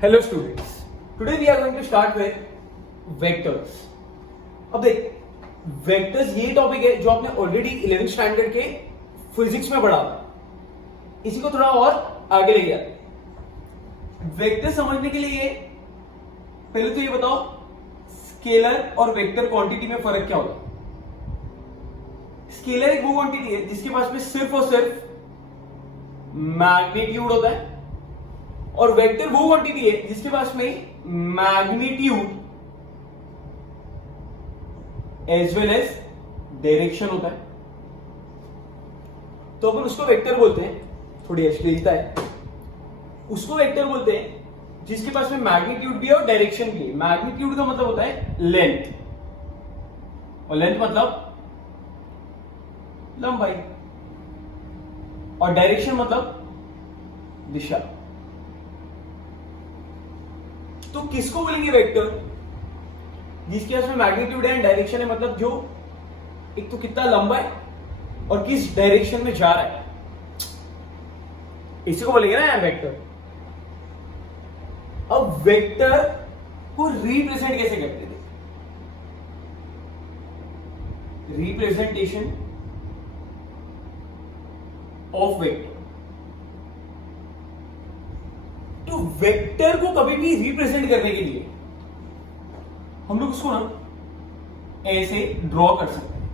Hello students, today we are going to start with vectors. अब देख, vectors ये topic है जो आपने ऑलरेडी 11th स्टैंडर्ड के फिजिक्स में पढ़ा था। इसी को थोड़ा और आगे ले गया। वेक्टर समझने के लिए पहले तो ये बताओ, स्केलर और वेक्टर क्वांटिटी में फर्क क्या होता है। स्केलर एक वो क्वांटिटी है जिसके पास में सिर्फ और सिर्फ मैग्नीट्यूड होता है, और वेक्टर वो क्वांटिटी है जिसके पास में magnitude as well as direction होता है। तो अपन उसको वेक्टर बोलते हैं, थोड़ी अश्लीलता है। उसको वेक्टर बोलते हैं जिसके पास में मैग्नीट्यूड भी है और डायरेक्शन भी है। मैग्नीट्यूड का मतलब होता है लेंथ, और लेंथ मतलब लंबाई, और डायरेक्शन मतलब दिशा। तो किसको बोलेंगे वेक्टर? जिसके पास में मैग्नीट्यूड है, डायरेक्शन है, मतलब जो एक तो कितना लंबा है और किस डायरेक्शन में जा रहा है, इसी को बोलेंगे ना वेक्टर। अब वेक्टर को रिप्रेजेंट कैसे करते थे? Representation of vector. तो वेक्टर को कभी भी रिप्रेजेंट करने के लिए हम लोग उसको ना ऐसे ड्रॉ कर सकते हैं।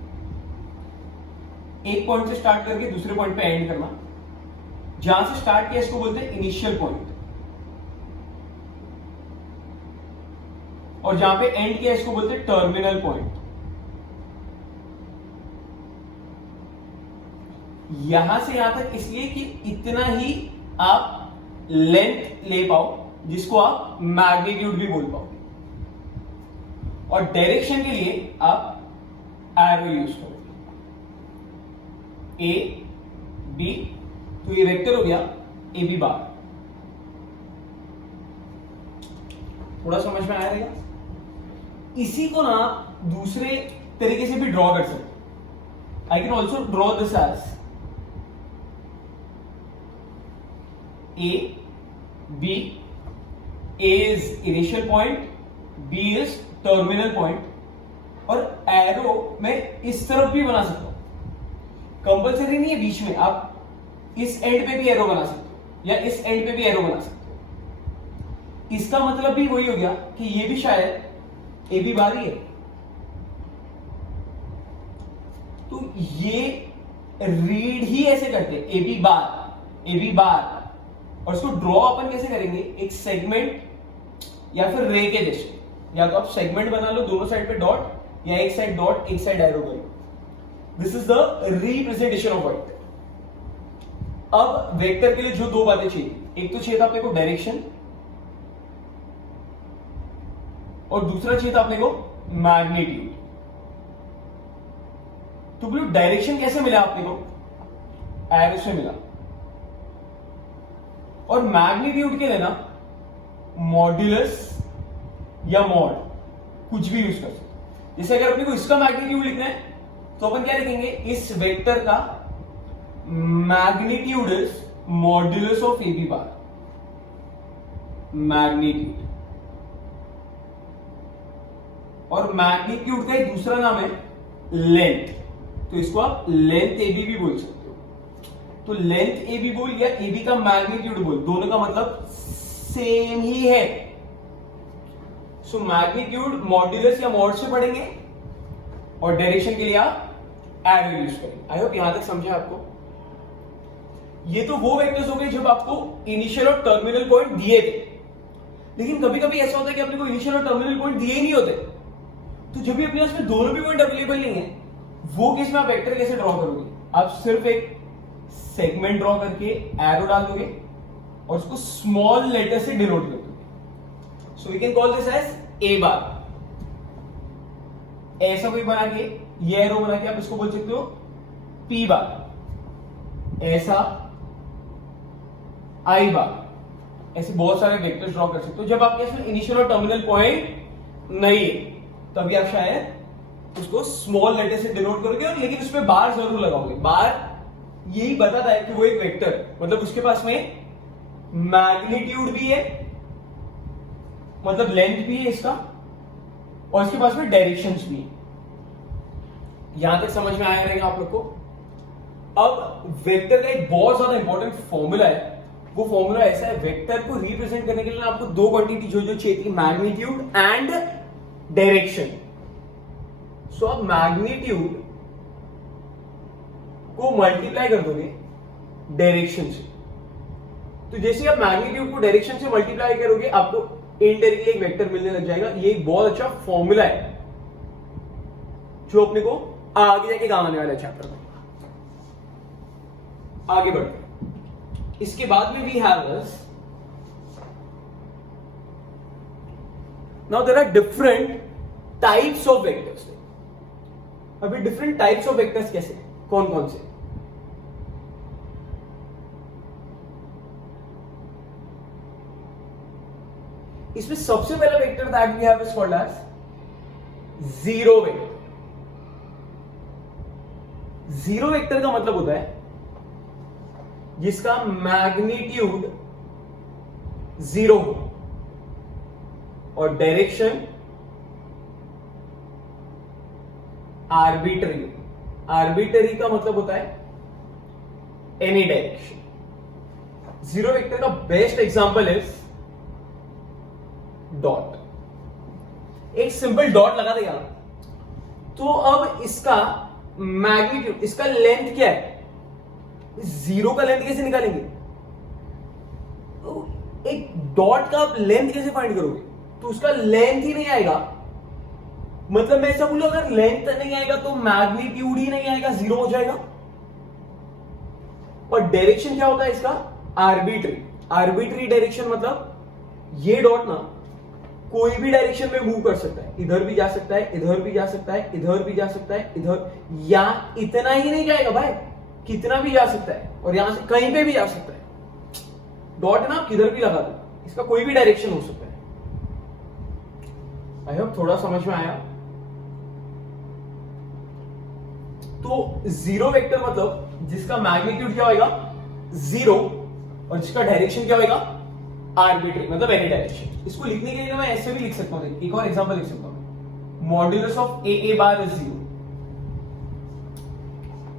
एक पॉइंट से स्टार्ट करके दूसरे पॉइंट पे एंड करना। जहां से स्टार्ट किया इसको बोलते हैं इनिशियल पॉइंट, और जहां पे एंड किया इसको बोलते हैं टर्मिनल पॉइंट। यहां से यहां तक इसलिए कि इतना ही आप लेंथ ले पाओ, जिसको आप मैग्नीट्यूड भी बोल पाओ, और डायरेक्शन के लिए आप एरो यूज करो, ए बी। तो ये वेक्टर हो गया ए बी बार। थोड़ा समझ में आया रहेगा? इसी को ना दूसरे तरीके से भी ड्रॉ कर सकते। I can also draw this as A, B, A is initial point, B is terminal point, और एरो मैं इस तरफ भी बना सकता हूं। कंपल्सरी नहीं है बीच में, आप इस एंड पे भी एरो बना सकते हो या इस एंड पे भी एरो बना सकते हो। इसका मतलब भी वही हो गया कि ये भी शायद ए बी बार ही है। तो ये रीड ही ऐसे करते हैं, ए बी बार, और इसको ड्रॉ अपन कैसे करेंगे? एक सेगमेंट या फिर रे के जैसे। या तो आप सेगमेंट बना लो, दोनों साइड पे डॉट, या एक साइड डॉट एक साइड एरो करो। This is the representation of vector. अब वेक्टर के लिए जो दो बातें चाहिए, एक तो चाहिए था अपने को डायरेक्शन, और दूसरा चाहिए था अपने को मैग्नीट्यूड। तो बोलो डायरेक्शन कैसे मिला अपने को? एरो से मिला। और मैग्नीट्यूड के लिए ना मॉड्यूलस या मॉड कुछ भी यूज कर सकते। जैसे अगर अपने को इसका मैग्नीट्यूड लिखना है तो अपन क्या लिखेंगे? इस वेक्टर का magnitude is modulus of A B bar. Magnitude, और मैग्नीट्यूड का एक दूसरा नाम है लेंथ। तो इसको आप लेंथ ए बी भी बोल सकते हो। तो लेंथ ए बी बोल या ए बी का मैग्नीट्यूड बोल, दोनों का मतलब सेम ही है। सो मैग्नीट्यूड मॉड्यूलस या मॉड से पढ़ेंगे, और डायरेक्शन के लिए आप एरो यूज करेंगे। आई होप यहां तक समझा आपको। ये तो वो वेक्टर्स हो गए जब आपको इनिशियल और टर्मिनल पॉइंट दिए थे। लेकिन कभी कभी ऐसा होता है कि अपने को इनिशियल और टर्मिनल पॉइंट दिए ही नहीं होते। तो जब भी अपने पास में दोनों भी पॉइंट अवेलेबल नहीं है, वो केस में आप वेक्टर कैसे ड्रॉ करोगे? आप सिर्फ एक सेगमेंट ड्रॉ करके एरो डाल दोगे और उसको स्मॉल लेटर से डिनोट कर दोगे। So we can call this as a bar. ऐसा कोई बना के, ये एरो बना के आप इसको बोल सकते हो पी बार। ऐसा आई बार। ऐसे बहुत सारे वेक्टर्स ड्रॉ कर सकते हो। जब आपके इसमें इनिशियल और टर्मिनल पॉइंट नहीं है, तभी आप शायद उसको स्मॉल लेटर से डिनोट करोगे, और लेकिन उसमें बार जरूर लगाओगे। बार यही बताता है कि वो एक वेक्टर, मतलब उसके पास में मैग्नीट्यूड भी है मतलब लेंथ भी है इसका और इसके पास में डायरेक्शंस भी है। यहां तक समझ में आया रहेगा आप लोग को। अब वेक्टर का एक बहुत ज्यादा इंपॉर्टेंट फॉर्मूला है, वो फॉर्मूला ऐसा है, वेक्टर को रिप्रेजेंट करने के लिए आपको दो क्वांटिटी जो चाहिए थी, मैग्नीट्यूड एंड डायरेक्शन। सो अब मैग्नीट्यूड को मल्टीप्लाई कर दोगे डायरेक्शन से, तो जैसे आप मैग्नीट्यूड को डायरेक्शन से मल्टीप्लाई करोगे आपको इनडायरेक्टली एक वेक्टर मिलने लग जाएगा। ये एक बहुत अच्छा फॉर्मूला है जो अपने को आगे जाके काम आने वाला है चैप्टर में। आगे बढ़ते हैं। इसके बाद में we have this, now there are different types of vectors. अभी डिफरेंट टाइप्स ऑफ वेक्टर्स कैसे, कौन कौन से? इसमें सबसे पहला vector that we have is called as zero vector. Zero vector का मतलब होता है जिसका मैग्नीट्यूड जीरो हो और डायरेक्शन आर्बिट्री। आर्बिट्री का मतलब होता है एनी डायरेक्शन। जीरो वेक्टर का बेस्ट एग्जांपल इज डॉट। एक सिंपल डॉट लगा देगा तो अब इसका मैग्नीट्यूड, इसका लेंथ क्या है? जीरो का लेंथ कैसे निकालेंगे? तो एक डॉट का आप लेंथ कैसे फाइंड करोगे? तो उसका लेंथ ही नहीं आएगा। मतलब मैं ऐसा बोलूं, अगर लेंथ नहीं आएगा तो मैग्नीट्यूड ही नहीं आएगा, जीरो हो जाएगा। और डायरेक्शन क्या होता है इसका? आर्बिट्री। आर्बिट्री डायरेक्शन मतलब ये डॉट ना कोई भी डायरेक्शन में मूव कर सकता है, इधर भी जा सकता है, इधर भी जा सकता है, इधर भी जा सकता है, इधर, या इतना ही नहीं जाएगा भाई, कितना भी जा सकता है और यहां से कहीं पे भी जा सकता है। डॉट ना किधर भी लगा दो, इसका कोई भी डायरेक्शन हो सकता है। आई होप थोड़ा समझ में आया। तो जीरो वेक्टर मतलब जिसका मैग्नीट्यूड क्या होगा? जीरो, और जिसका डायरेक्शन क्या होगा? आर्बिट्री, मतलब एनी डायरेक्शन। इसको लिखने के लिए मैं ऐसे भी लिख सकता हूं, एक और एग्जांपल लिख सकता हूं, modulus of A bar is zero.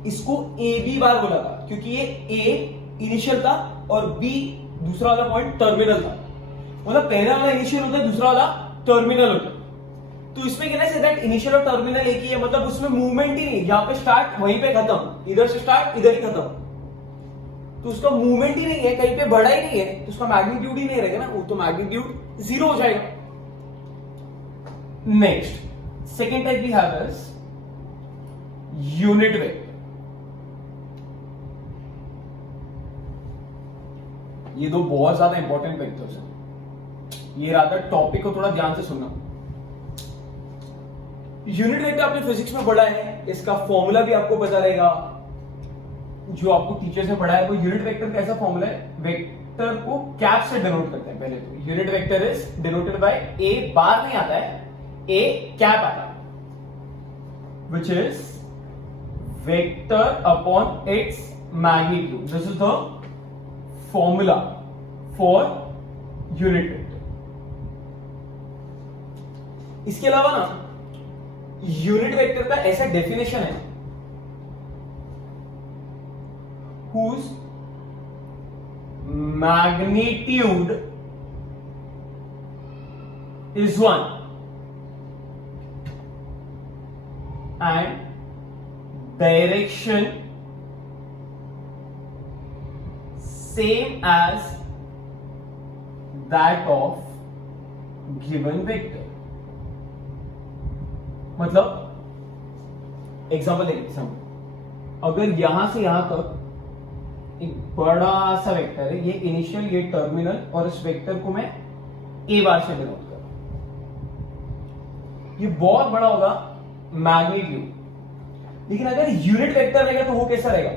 इसको ए बी बार बोला था क्योंकि ये ए इनिशियल था और बी दूसरा वाला पॉइंट टर्मिनल था। मतलब पहला वाला इनिशियल होता है, दूसरा वाला टर्मिनल होता है। तो इसमें कहना है दैट इनिशियल और टर्मिनल एक ही है, मतलब उसमें मूवमेंट ही नहीं, यहां पे स्टार्ट वहीं पे खत्म, इधर से स्टार्ट इधर ही खत्म। तो उसका मूवमेंट ही नहीं है, कहीं पे बढ़ा ही नहीं है, तो उसका मैग्नीट्यूड ही नहीं रहेगा ना, वो तो मैग्नीट्यूड जीरो हो जाएगा। Next second type we have is unit vector. ये दो बहुत ज्यादा इंपॉर्टेंट वेक्टर्स हैं। ये राधा टॉपिक को थोड़ा ध्यान से सुनना। यूनिट वेक्टर आपने फिजिक्स में पढ़ा है, इसका फॉर्मूला भी आपको पता रहेगा, जो आपको टीचर से पढ़ा है। वो यूनिट वेक्टर कैसा फॉर्मूला है? वेक्टर को कैप से डिनोट करते हैं पहले तो। Unit vector is denoted by A bar नहीं आता है, ए कैप आता है, which is vector upon its magnitude. This is the formula for unit vector. इसके अलावा ना यूनिट वेक्टर का ऐसा डेफिनेशन है, whose magnitude is 1 and direction same as that of given vector। मतलब एग्जाम्पल देखिए, एग्जाम्पल अगर यहां से यहां तक एक बड़ा सा वेक्टर है, ये इनिशियल, ये टर्मिनल, और इस वेक्टर को मैं ए बार से डिनोट कर रहा हूं, ये बहुत बड़ा होगा मैग्नीट्यूड। लेकिन अगर यूनिट वेक्टर रहेगा तो वो कैसा रहेगा?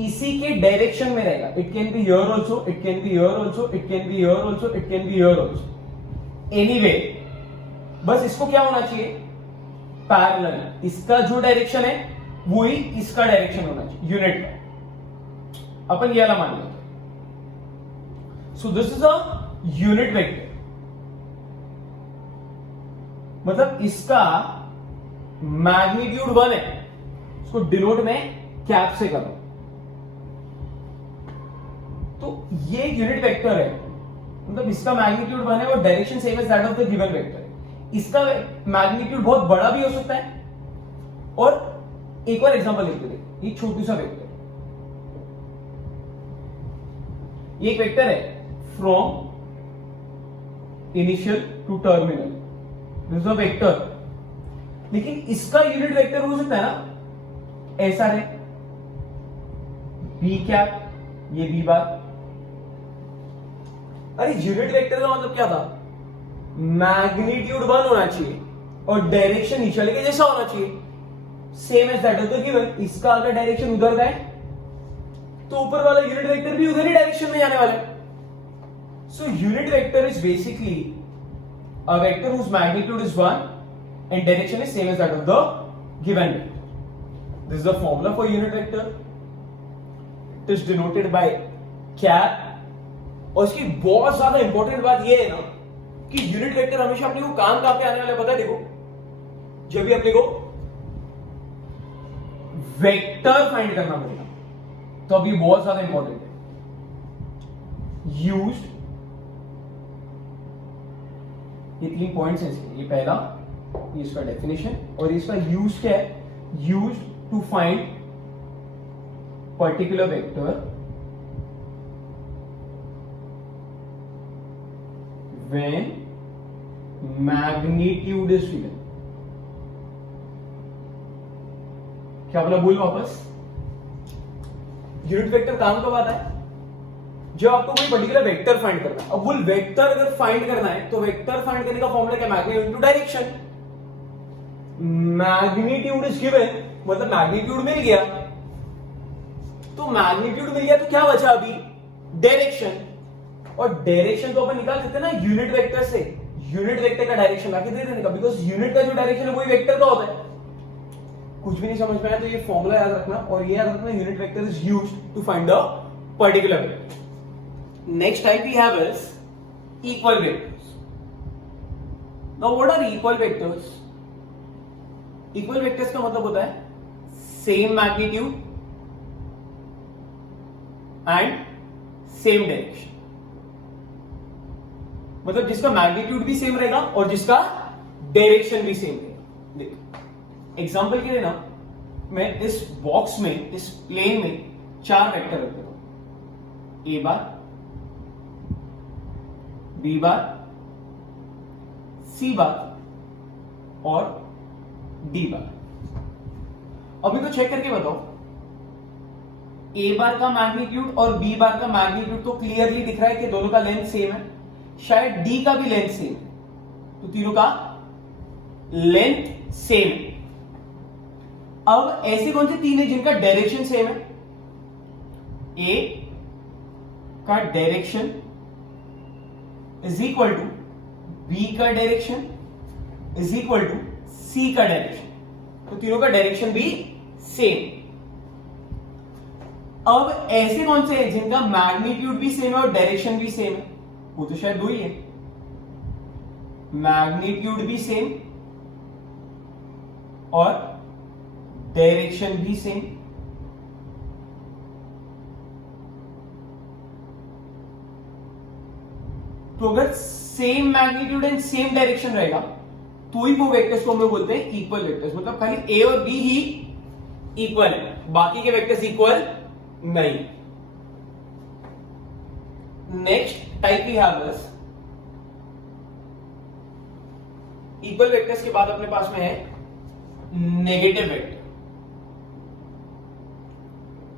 इसी के डायरेक्शन में रहेगा। It can be here also, it can be here also, it can be here also, it can be here also, anyway बस इसको क्या होना चाहिए? पैरेलल। इसका जो डायरेक्शन है वही इसका डायरेक्शन होना चाहिए यूनिट का। अपन ये वाला मान लेते हैं। So this is a unit vector. मतलब इसका मैग्नीट्यूड 1 है, उसको डिनोट में कैप से करो, तो ये यूनिट वेक्टर है, मतलब इसका मैग्नीट्यूड 1 है और direction same as that of the given vector है। इसका मैग्नीट्यूड बहुत बड़ा भी हो सकता है, और एक और एग्जांपल लेते हैं, ये छोटू सा वेक्टर, ये एक वेक्टर है from initial to terminal, this is a vector, लेकिन इसका यूनिट वेक्टर हो सकता है ना ऐसा है, बी कैप, ये बी बार। अरे यूनिट वेक्टर का मतलब क्या था, मैग्नीट्यूड 1 होना चाहिए और डायरेक्शन नीचे के जैसा होना चाहिए, same as that of the given. इसका अगर डायरेक्शन उधर का है तो ऊपर वाला यूनिट वेक्टर भी उधर ही डायरेक्शन में जाने वाला है। So unit vector is basically a vector whose magnitude is 1 and direction is same as that of the given vector. This is the formula for unit vector. It is denoted by cap. और इसकी बहुत ज्यादा important बात यह है ना कि unit vector हमेशा अपने को काम कहां पे आने वाला है पता है, देखो जब भी अपने को वेक्टर फाइंड करना पड़ेगा तो अभी बहुत ज्यादा इंपॉर्टेंट है। यूज्ड, ये 3 पॉइंट्स हैं इसके, ये पहला, ये इसका डेफिनेशन, और इसका यूज क्या है, used to find particular vector when magnitude is given. क्या बोला, बोल वापस। यूनिट वेक्टर काम कब आता है, जो आपको कोई पर्टिकुलर वेक्टर फाइंड करना है। अब वो वेक्टर अगर फाइंड करना है तो वेक्टर फाइंड करने का फॉर्मूला क्या, magnitude into direction. Magnitude is given, मतलब मैग्नीट्यूड मिल गया, तो मैग्नीट्यूड मिल गया तो क्या बचा अभी, डायरेक्शन। और डायरेक्शन तो अपन निकाल सकते हैं ना यूनिट वेक्टर से, यूनिट वेक्टर का डायरेक्शन लाके दे देने का, बिकॉज यूनिट का जो डायरेक्शन है वही वेक्टर का होता है। कुछ भी नहीं समझ में आया तो ये फॉर्मूला याद रखना, और ये याद रखना unit vector is used to find the particular vector. Next type we have is equal vectors. Now what are equal vectors? Equal vectors का मतलब होता है same magnitude and same direction. मतलब जिसका मैग्नीट्यूड भी सेम रहेगा और जिसका डायरेक्शन भी सेम रहेगा। देखो एग्जांपल के लिए ना, मैं इस बॉक्स में, इस प्लेन में 4 वेक्टर रख देता हूं, ए बार, बी बार, सी बार और डी बार। अभी तो चेक करके बताओ, ए बार का मैग्नीट्यूड और बी बार का मैग्नीट्यूड तो क्लियरली दिख रहा है कि दोनों का लेंथ सेम है, शायद डी का भी लेंथ सेम है, तो तीनों का लेंथ सेम है। अब ऐसे कौन से 3 है जिनका डायरेक्शन सेम है, ए का direction is equal to B का direction is equal to C का डायरेक्शन, तो तीनों का डायरेक्शन भी सेम। अब ऐसे कौन से हैं जिनका मैग्नीट्यूड भी सेम है और डायरेक्शन भी सेम है, वो तो शायद 2 ही है, मैग्नीट्यूड भी सेम और डायरेक्शन भी सेम। तो अगर same magnitude and same direction रहेगा तो ही वो वेक्टर्स को हम लोग बोलते हैं इक्वल वेक्टर्स, मतलब खाली ए और बी ही इक्वल है, बाकी के वेक्टर्स इक्वल नहीं। Next type we have this equal vectors के बाद अपने पास में है negative vector.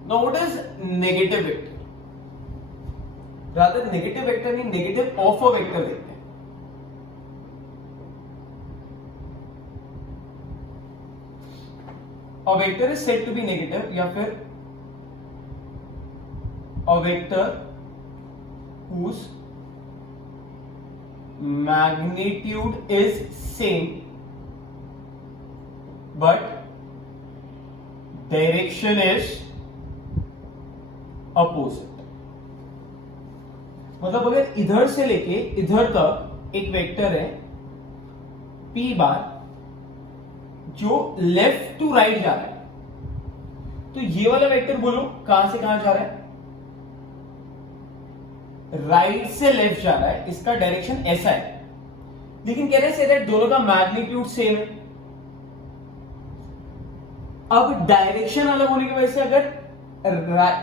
Now what is negative vector, rather negative vector नहीं, नेगेटिव ऑफ अ वेक्टर देखते हैं। A vector is said to be negative, या फिर a vector whose magnitude is same but direction is opposite। मतलब अगर इधर से लेके इधर तक एक वेक्टर है पी बार जो लेफ्ट टू राइट जा रहा है, तो ये वाला वेक्टर बोलो कहां से कहां जा रहा है, राइट से लेफ्ट जा रहा है, इसका डायरेक्शन ऐसा है, लेकिन कह रहे से दैट दोनों का मैग्नीट्यूड सेम है। अब डायरेक्शन अलग होने की वजह से अगर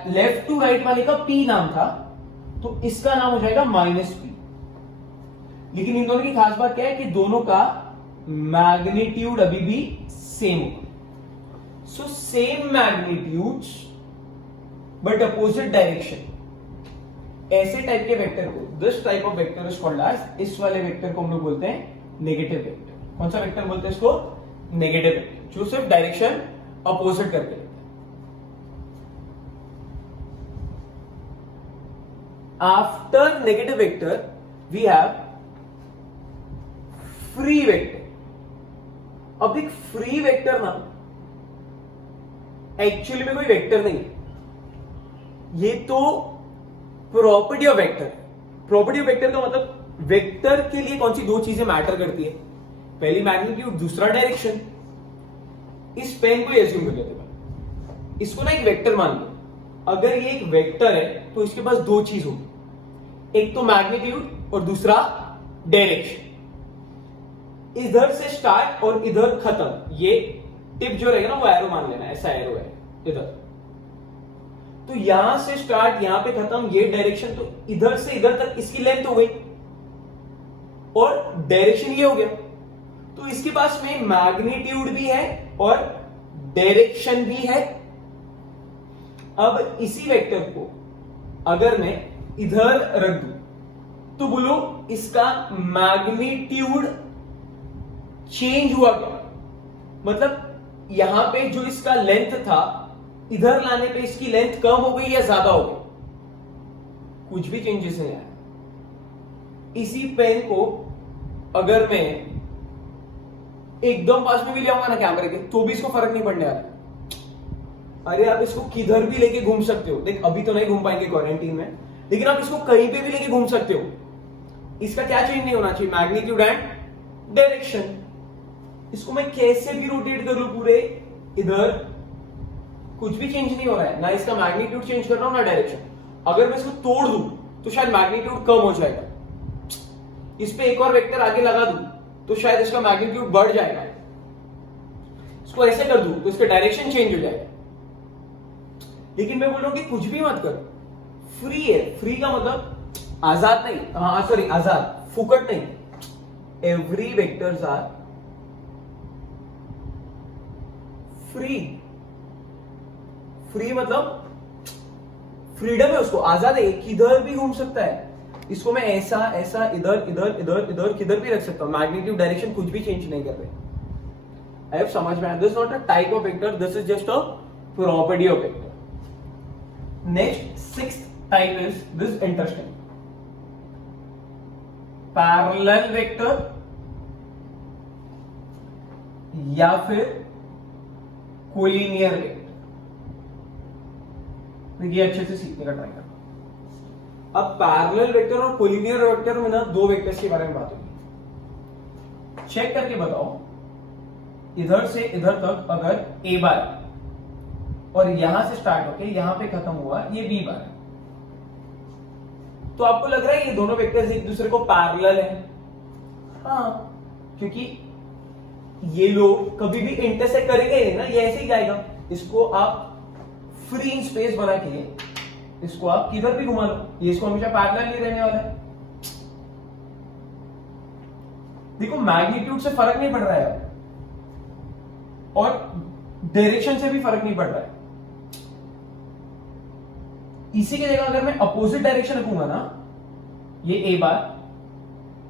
लेफ्ट टू राइट वाले का पी नाम था तो इसका नाम हो जाएगा माइनस पी। लेकिन इन दोनों की खास बात क्या है कि दोनों का मैग्नीट्यूड अभी भी सेम होगा। So same magnitude but opposite direction, ऐसे टाइप के वेक्टर को, this type of vector is called as, इस वाले वेक्टर को हम लोग बोलते हैं नेगेटिव वेक्टर। कौन सा वेक्टर बोलते हैं इसको? नेगेटिव वेक्टर, जो सिर्फ डायरेक्शन अपोजिट करके लेते हैं। After negative vector we have free vector. अब एक फ्री वेक्टर ना एक्चुअली में कोई वेक्टर नहीं है, ये तो property of vector. Property of vector का मतलब वेक्टर के लिए कौन सी दो चीजें मैटर करती है, पहली मैग्नीट्यूड, दूसरा डायरेक्शन। इस पेन को एज्यूम कर लेते हैं, इसको ना एक वेक्टर मान लो। अगर ये एक वेक्टर है तो इसके पास दो चीज होगी, एक तो मैग्नीट्यूड और दूसरा डायरेक्शन। इधर से स्टार्ट और इधर खत्म, ये टिप जो रहेगा ना वो एरो मान लेना, ऐसा एरो है इधर। तो यहां से स्टार्ट, यहां पे खत्म, ये डायरेक्शन, तो इधर से इधर तक इसकी लेंथ हो गई और डायरेक्शन ये हो गया। तो इसके पास में मैग्नीट्यूड भी है और डायरेक्शन भी है। अब इसी वेक्टर को अगर मैं इधर रख दूं तो बोलो इसका मैग्नीट्यूड चेंज हुआ क्या? मतलब यहां पे जो इसका लेंथ था, इधर लाने पे इसकी लेंथ कम हो गई या ज्यादा हो गई? कुछ भी चेंजेस नहीं आया। इसी पेन को अगर मैं एकदम पास में भी ले आऊंगा ना कैमरे के, तो भी इसको फर्क नहीं पड़ने वाला। अरे आप इसको किधर भी लेके घूम सकते हो। देख अभी तो नहीं घूम पाएंगे क्वारंटीन में, लेकिन आप इसको कहीं पे भी लेके घूम सकते हो। इसका क्या चेंज नहीं होना चाहिए? Magnitude and direction. इसको मैं कैसे भी रोटेट कर लूं पूरे इधर, कुछ भी चेंज नहीं हो रहा है, ना इसका मैग्नीट्यूड चेंज कर रहा हूं ना डायरेक्शन। अगर मैं इसको तोड़ दूं तो शायद मैग्नीट्यूड कम हो जाएगा, इस पे एक और वेक्टर आगे लगा दूं तो शायद इसका मैग्नीट्यूड बढ़ जाएगा। इसको ऐसे कर दूं तो इसका डायरेक्शन चेंज हो जाएगा। लेकिन मैं बोल रहा हूं कि कुछ भी मत करो, फ्री है। फ्री का मतलब आजाद नहीं, हाँ सॉरी आजाद, फुकट नहीं। Every vectors are free. Free मतलब फ्रीडम है, उसको आजाद है, किधर भी घूम सकता है। इसको मैं ऐसा ऐसा इधर इधर इधर इधर किधर भी रख सकता हूं। मैग्नीट्यूड डायरेक्शन कुछ भी चेंज नहीं कर रहे। आई होप समझ में आया। This not a type of vector, this is just a property of vector. Next sixth type is this interesting, parallel vector या फिर कोलिनियर वेक्टर। ये अच्छे से सीखने का ट्राई करना। अब पैरेलल वेक्टर और कोलिनियर वेक्टर में ना दो वेक्टर्स के बारे में बात होगी। चेक करके बताओ, इधर से इधर तक अगर ए बार और यहां से स्टार्ट होके यहां पे खत्म हुआ ये बी बार, तो आपको लग रहा है ये दोनों वेक्टर्स एक दूसरे को पैरेलल है? हाँ, क्योंकि ये लोग कभी भी इंटरसेक्ट करेंगे नहीं ना, ये ऐसे ही जाएगा। इसको आप फ्री स्पेस बना के इसको आप किधर भी घुमा लो, ये इसको हमेशा पैरेलल नहीं रहने वाला है। देखो मैग्नीट्यूड से फर्क नहीं पड़ रहा है और डायरेक्शन से भी फर्क नहीं पड़ रहा है। इसी की जगह अगर मैं अपोजिट डायरेक्शन रखूंगा ना, ये ए बार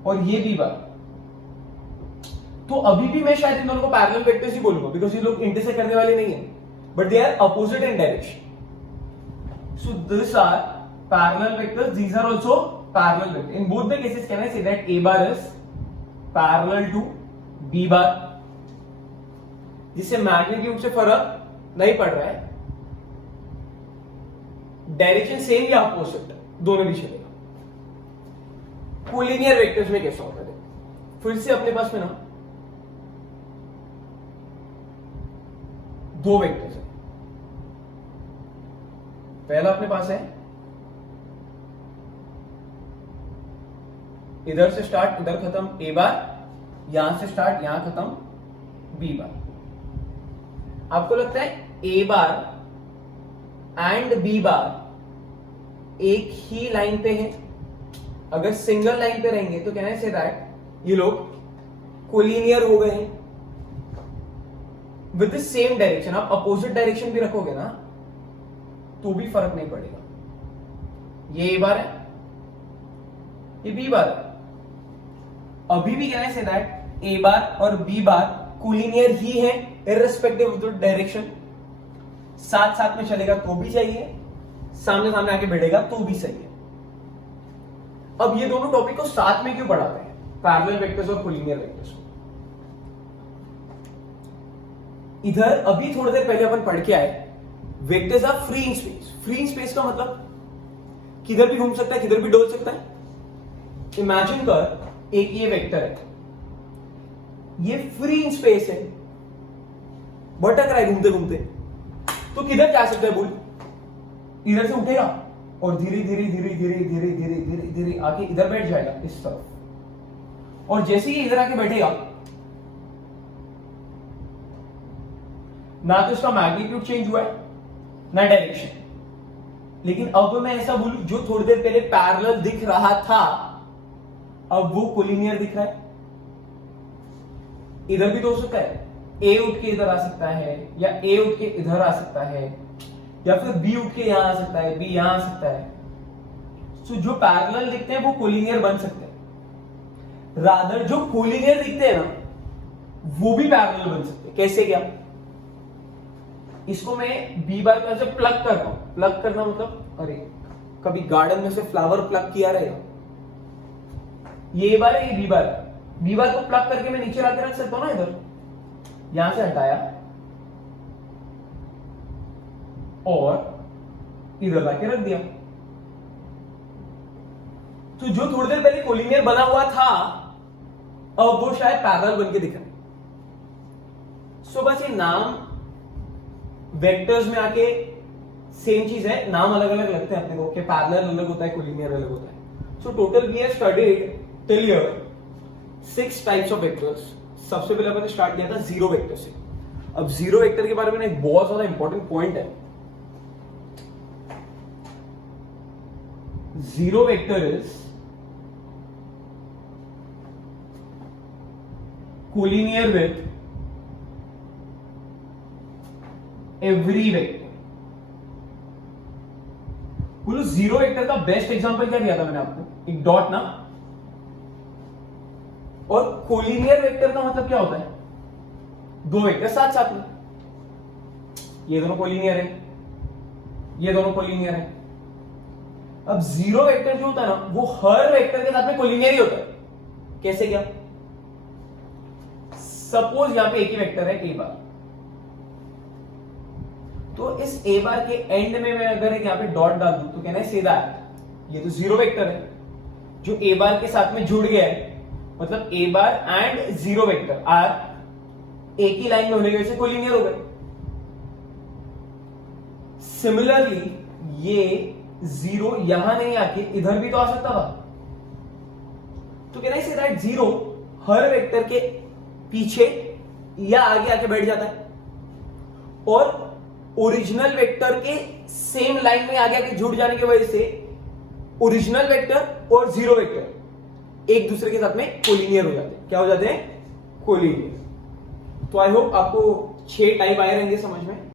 और ये बी बार, तो अभी भी मैं शायद इन दोनों को पैरेलल वेक्टर्स ही बोलूंगा, बिकॉज ये लोग इंटरसेक्ट करने वाले नहीं है, but they are opposite in direction. So these are parallel vectors, these are also parallel vectors. In both the cases can I say that A bar is parallel to B bar, जिससे magnitude से फर्क नहीं पड़ रहा है, direction same या opposite दोनों भी चलेगा। कोलिनियर वेक्टर्स में कैसा होता है? फिर से अपने पास में ना दो वेक्टर्स है। पहला अपने पास है इधर से स्टार्ट इधर खत्म ए बार, यहां से स्टार्ट यहां खत्म बी बार। आपको लगता है ए बार एंड बी बार एक ही लाइन पे है? अगर सिंगल लाइन पे रहेंगे तो कैन आई से दैट ये लोग कोलिनियर हो गए हैं विद द सेम डायरेक्शन। आप अपोजिट डायरेक्शन भी रखोगे ना तो भी फर्क नहीं पड़ेगा। ये ए बार है, ये बी बार है। अभी भी कैन आई से दैट ए बार और बी बार कोलिनियर ही है इररिस्पेक्टिव ऑफ द डायरेक्शन। साथ साथ में चलेगा तो भी सही है, सामने सामने आके बैठेगा तो भी सही है। अब ये दोनों टॉपिक को साथ में क्यों पढ़ाते हैं, पैरेलल वेक्टर्स और कोलिनियर वेक्टर्स को? इधर अभी थोड़ी देर पहले अपन पढ़ के आए vectors are free in space. Free in space का मतलब किधर भी घूम सकता है, किधर भी डोल सकता है। इमेजिन कर एक ये वेक्टर है, ये फ्री इन स्पेस है, भटक रहा है घूमते घूमते, तो किधर जा सकता है बोल? इधर से उठेगा और धीरे धीरे धीरे धीरे धीरे धीरे धीरे धीरे आके इधर बैठ जाएगा इस तरफ, और जैसे ही इधर आके बैठेगा ना तो इसका मैग्नीट्यूड चेंज हुआ है ना डायरेक्शन। लेकिन अब मैं ऐसा बोलूं जो थोड़ी देर पहले पैरेलल दिख रहा था अब वो कोलिनियर दिख रहा है। इधर भी तो हो सकता है, ए उठ के इधर आ सकता है, या ए उठ के इधर आ सकता है, या फिर बी उठ के यहां आ सकता है, बी यहां आ सकता है। सो जो पैरेलल दिखते हैं वो कोलिनियर बन सकते हैं। रादर जो कोलिनियर दिखते हैं ना वो भी पैरेलल बन सकते हैं। कैसे क्या? इसको मैं बी बार का जब प्लग कर रहा हूं, प्लग करना मतलब अरे कभी गार्डन में से फ्लावर प्लग किया रहेगा, ये ए बार है ये बी बार है। बी बार को प्लग करके मैं नीचे लाके रख सकता हूं ना, इधर यहां से हटाया और इधर लाके रख दिया। तो जो थोड़ी देर पहले कोलिनियर बना हुआ था अब वो शायद पैरेलल बन के दिख रहा है। सो बस ये नाम वेक्टर्स में आके सेम चीज है, नाम अलग अलग लगते हैं अपने को, कि पैरेलल अलग होता है कोलिनियर अलग होता है। So total we have studied till here 6 types of vectors. सबसे पहले अपन स्टार्ट किया था जीरो वेक्टर से। अब जीरो वेक्टर के बारे में एक बहुत ज्यादा इंपॉर्टेंट पॉइंट है। Zero vector is collinear with every vector. बोलो जीरो वेक्टर का बेस्ट एग्जांपल क्या दिया था मैंने आपको? एक डॉट ना। और कोलिनियर वेक्टर का मतलब क्या होता है? दो वेक्टर साथ साथ में, ये दोनों कोलिनियर है, ये दोनों कोलिनियर है। अब जीरो वेक्टर जो होता है ना वो हर वेक्टर के साथ में कोलिनियर ही होता है। कैसे क्या? सपोज यहां पे एक ही वेक्टर है ए बार, तो इस ए बार के एंड में मैं अगर एक यहां पे डॉट डाल दूं तो कहना है से दैट ये तो जीरो वेक्टर है जो ए बार के साथ में जुड़ गया है, मतलब ए बार एंड जीरो वेक्टर आर एक ही लाइन में होने की वजह से कोलिनियर हो गए। सिमिलरली ये जीरो यहां नहीं आके इधर भी तो आ सकता था, तो कहना है say that zero her vector के पीछे या आगे आके बैठ जाता है और ओरिजिनल वेक्टर के सेम लाइन में आगे आके जुड़ जाने की वजह से ओरिजिनल वेक्टर और जीरो वेक्टर एक दूसरे के साथ में कोलिनियर हो जाते हैं। क्या हो जाते हैं? कोलिनियर। तो आई होप आपको 6 टाइप आए रहेंगे समझ में।